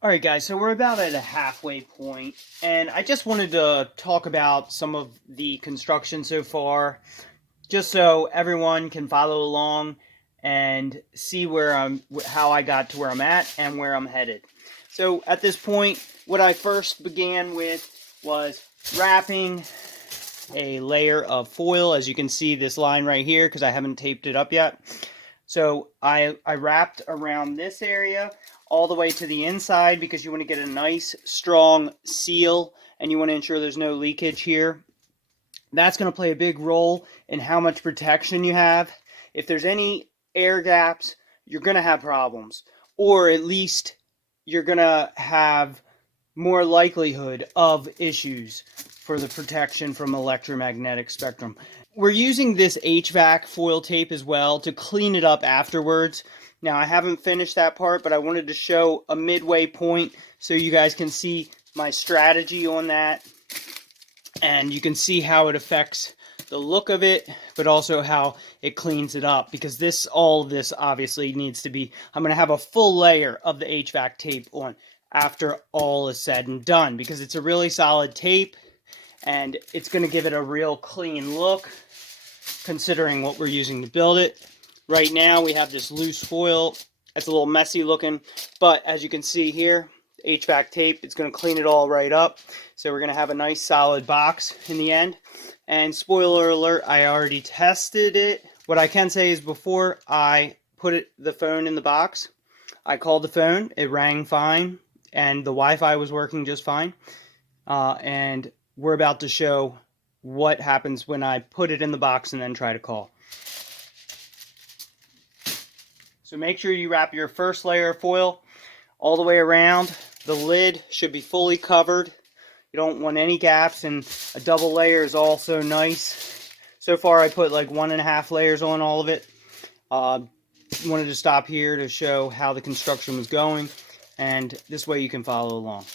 Alright guys, so we're about at a halfway point, and I just wanted to talk about some of the construction so far, just so everyone can follow along and see how I got to where I'm at and where I'm headed. So at this point, what I first began with was wrapping a layer of foil, as you can see this line right here, because I haven't taped it up yet. So I wrapped around this area all the way to the inside because you want to get a nice strong seal and you want to ensure there's no leakage here. That's going to play a big role in how much protection you have. If there's any air gaps, you're going to have problems, or at least you're going to have more likelihood of issues for the protection from electromagnetic spectrum. We're using this HVAC foil tape as well to clean it up afterwards. Now, I haven't finished that part, but I wanted to show a midway point so you guys can see my strategy on that. And you can see how it affects the look of it, but also how it cleans it up. Because all of this obviously needs to be, I'm going to have a full layer of the HVAC tape on after all is said and done. Because it's a really solid tape, and it's going to give it a real clean look, considering what we're using to build it. Right now we have this loose foil. It's a little messy looking, but as you can see here, HVAC tape, it's going to clean it all right up. So we're going to have a nice solid box in the end. And spoiler alert, I already tested it. What I can say is before I put the phone in the box, I called the phone, it rang fine, and the Wi-Fi was working just fine. And we're about to show what happens when I put it in the box and then try to call. So make sure you wrap your first layer of foil all the way around. The lid should be fully covered. You don't want any gaps, and a double layer is also nice. So far I put like 1.5 layers on all of it. Wanted to stop here to show how the construction was going, and this way you can follow along.